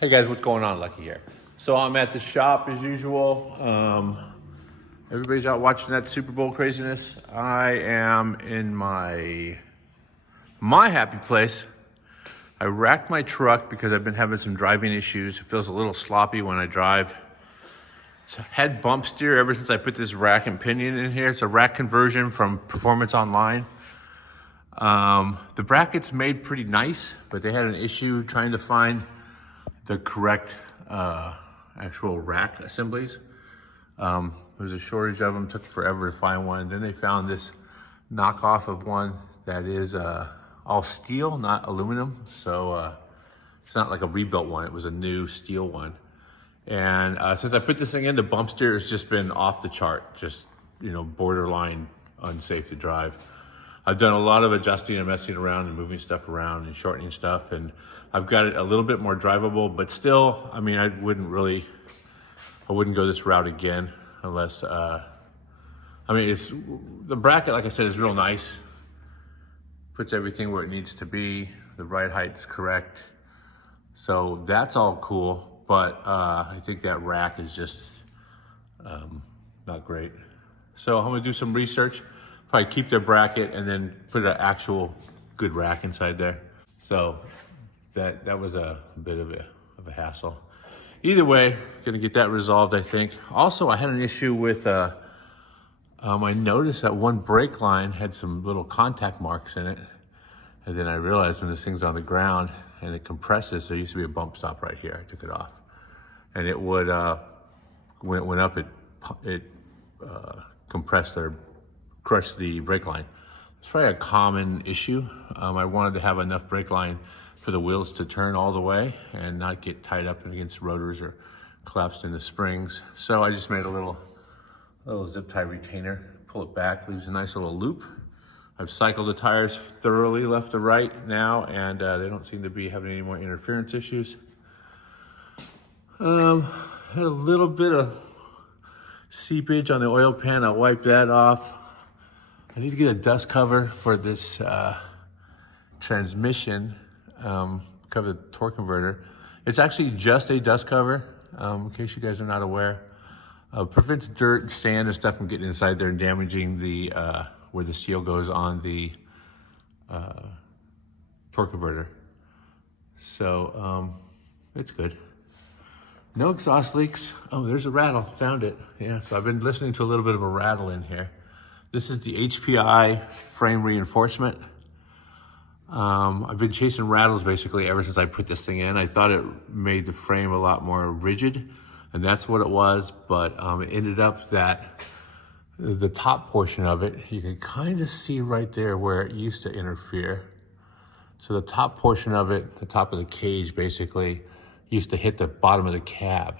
Hey guys, what's going on? Lucky here. So I'm at the shop as usual. Everybody's out watching that Super Bowl craziness. I am in my happy place. I racked my truck because I've been having some driving issues. It feels a little sloppy when I drive. It's had bump steer ever since I put this rack and pinion in here. It's a rack conversion from Performance Online. The brackets made pretty nice, but they had an issue trying to find the correct actual rack assemblies. There was a shortage of them, took forever to find one. Then they found this knockoff of one that is all steel, not aluminum. So it's not like a rebuilt one, it was a new steel one. And since I put this thing in, the bump steer has just been off the chart, just, borderline unsafe to drive. I've done a lot of adjusting and messing around and moving stuff around and shortening stuff, and I've got it a little bit more drivable, but still, I wouldn't go this route again unless, it's, the bracket, like I said, is real nice. Puts everything where it needs to be. The ride height's correct. So that's all cool, but I think that rack is just not great. So I'm gonna do some research, probably keep the bracket and then put an actual good rack inside there. So that was a bit of a hassle. Either way, gonna get that resolved, I think. Also, I had an issue with, I noticed that one brake line had some little contact marks in it. And then I realized when this thing's on the ground and it compresses, there used to be a bump stop right here. I took it off. And it would, when it went up, it compressed or crushed the brake line. It's probably a common issue. I wanted to have enough brake line for the wheels to turn all the way and not get tied up against rotors or collapsed into springs. So I just made a little zip tie retainer, pull it back, leaves a nice little loop. I've cycled the tires thoroughly left to right now, and they don't seem to be having any more interference issues. Had a little bit of seepage on the oil pan. I'll wipe that off. I need to get a dust cover for this transmission, cover the torque converter. It's actually just a dust cover, in case you guys are not aware. Prevents dirt and sand and stuff from getting inside there and damaging the where the seal goes on the torque converter. So it's good. No exhaust leaks. Oh, there's a rattle, found it. Yeah, so I've been listening to a little bit of a rattle in here. This is the HPI frame reinforcement. I've been chasing rattles basically ever since I put this thing in. I thought it made the frame a lot more rigid, and that's what it was, but it ended up that the top portion of it, you can kind of see right there where it used to interfere. So the top portion of it, the top of the cage basically, used to hit the bottom of the cab.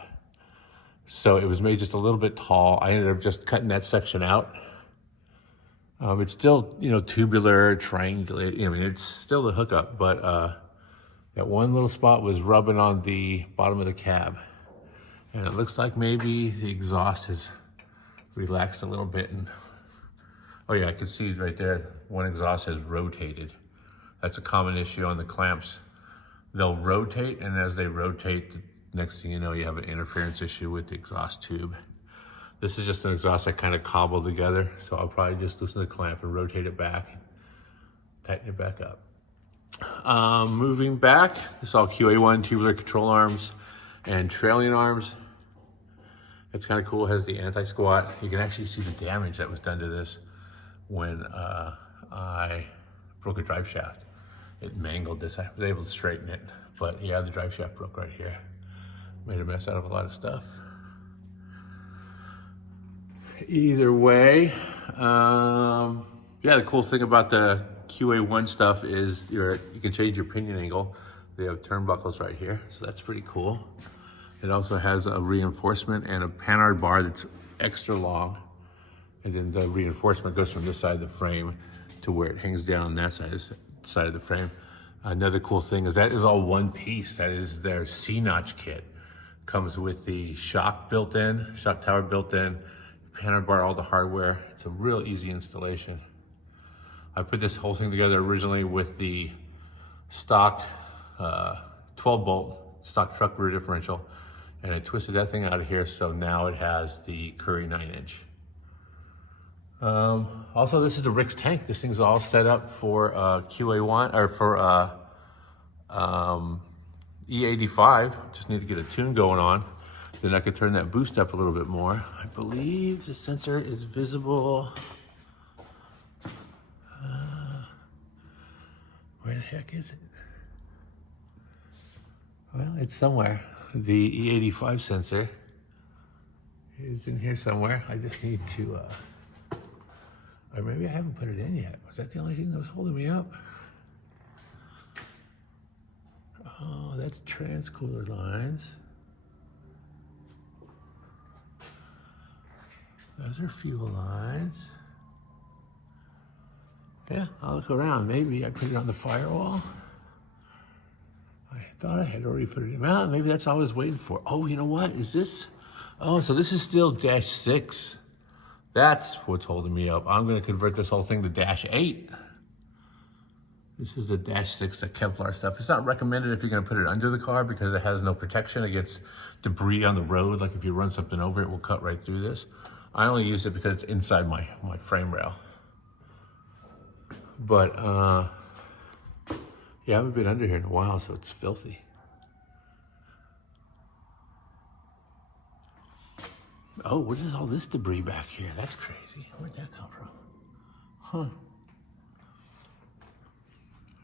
So it was made just a little bit tall. I ended up just cutting that section out. It's still, tubular, triangular. It's still the hookup, but that one little spot was rubbing on the bottom of the cab. And it looks like maybe the exhaust has relaxed a little bit. And oh yeah, I can see right there, one exhaust has rotated. That's a common issue on the clamps. They'll rotate, and as they rotate, the next thing you know, you have an interference issue with the exhaust tube. This is just an exhaust I kind of cobbled together, so I'll probably just loosen the clamp and rotate it back, tighten it back up. Moving back, this is all QA1 tubular control arms and trailing arms. It's kind of cool, it has the anti-squat. You can actually see the damage that was done to this when I broke a drive shaft. It mangled this. I was able to straighten it, but yeah, the drive shaft broke right here. Made a mess out of a lot of stuff. Either way, yeah, the cool thing about the QA1 stuff is you can change your pinion angle. They have turnbuckles right here, so that's pretty cool. It also has a reinforcement and a panhard bar that's extra long. And then the reinforcement goes from this side of the frame to where it hangs down on that side of the frame. Another cool thing is that is all one piece. That is their C-notch kit. Comes with the shock built in, shock tower built in, panhard bar, all the hardware. It's a real easy installation. I put this whole thing together originally with the stock 12 bolt stock truck rear differential, and I twisted that thing out of here, so now it has the Curry 9-inch. Also, this is the Rick's tank. This thing's all set up for QA1 or for E85. Just need to get a tune going on. Then I could turn that boost up a little bit more. I believe the sensor is visible. Where the heck is it? Well, it's somewhere. The E85 sensor is in here somewhere. I just need to, or maybe I haven't put it in yet. Was that the only thing that was holding me up? Oh, that's transcooler lines. Those are fuel lines. Yeah, I'll look around. Maybe I put it on the firewall. I thought I had already put it in. Well, maybe that's all I was waiting for. Oh, you know what? Is this? Oh, so this is still -6. That's what's holding me up. I'm going to convert this whole thing to -8. This is the -6, the Kevlar stuff. It's not recommended if you're going to put it under the car because it has no protection against debris on the road. Like if you run something over, it will cut right through this. I only use it because it's inside my frame rail. But, yeah, I haven't been under here in a while, so it's filthy. Oh, what is all this debris back here? That's crazy. Where'd that come from? Huh.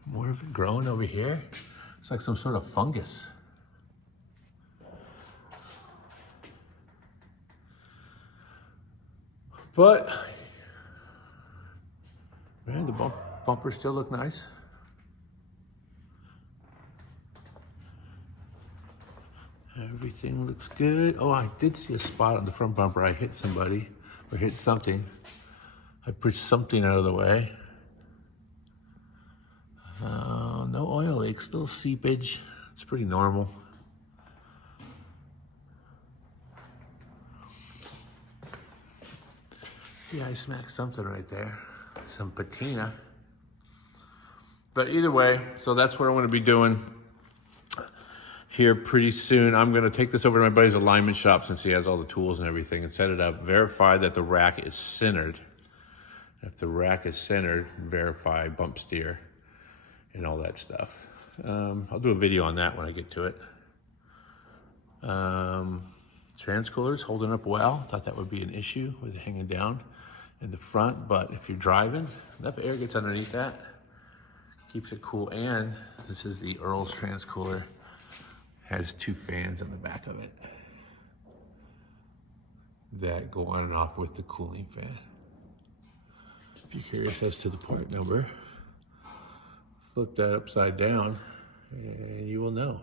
More of it growing over here? It's like some sort of fungus. But, man, the bumpers still look nice. Everything looks good. Oh, I did see a spot on the front bumper. I hit somebody or hit something. I pushed something out of the way. No oil leaks, little seepage. It's pretty normal. Yeah, I smacked something right there. Some patina. But either way, so that's what I'm gonna be doing here pretty soon. I'm gonna take this over to my buddy's alignment shop since he has all the tools and everything and set it up, verify that the rack is centered. If the rack is centered, verify bump steer and all that stuff. I'll do a video on that when I get to it. Transcooler's holding up well. Thought that would be an issue with it hanging down in the front, but if you're driving, enough air gets underneath that, keeps it cool. And this is the Earls transcooler. Has 2 fans on the back of it that go on and off with the cooling fan. If you're curious as to the part number, flip that upside down and you will know.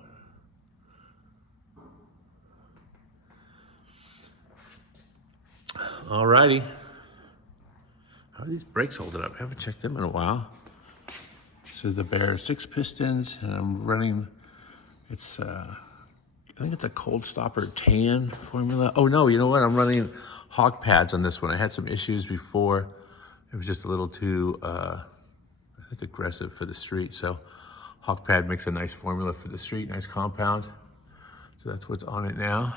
Alrighty. How are these brakes holding up? I haven't checked them in a while. This is the Baer 6 pistons, and I'm running, it's, I think it's a cold stopper tan formula. Oh no, you know what? I'm running hawk pads on this one. I had some issues before. It was just a little too, I think, aggressive for the street. So hawk pad makes a nice formula for the street, nice compound. So that's what's on it now.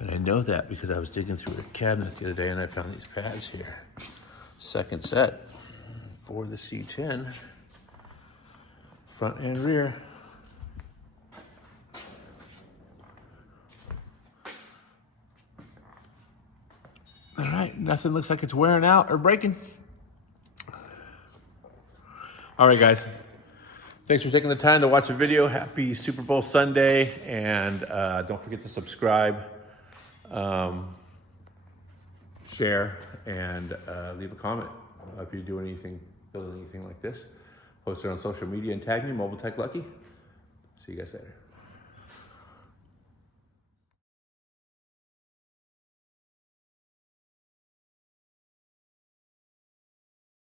And I know that because I was digging through a cabinet the other day and I found these pads here. Second set for the C10, front and rear. All right, nothing looks like it's wearing out or breaking. All right, guys. Thanks for taking the time to watch the video. Happy Super Bowl Sunday, and don't forget to subscribe, share, and leave a comment if you do anything, build anything like this. Post it on social media and tag me, Mobile Tech Lucky. See you guys later.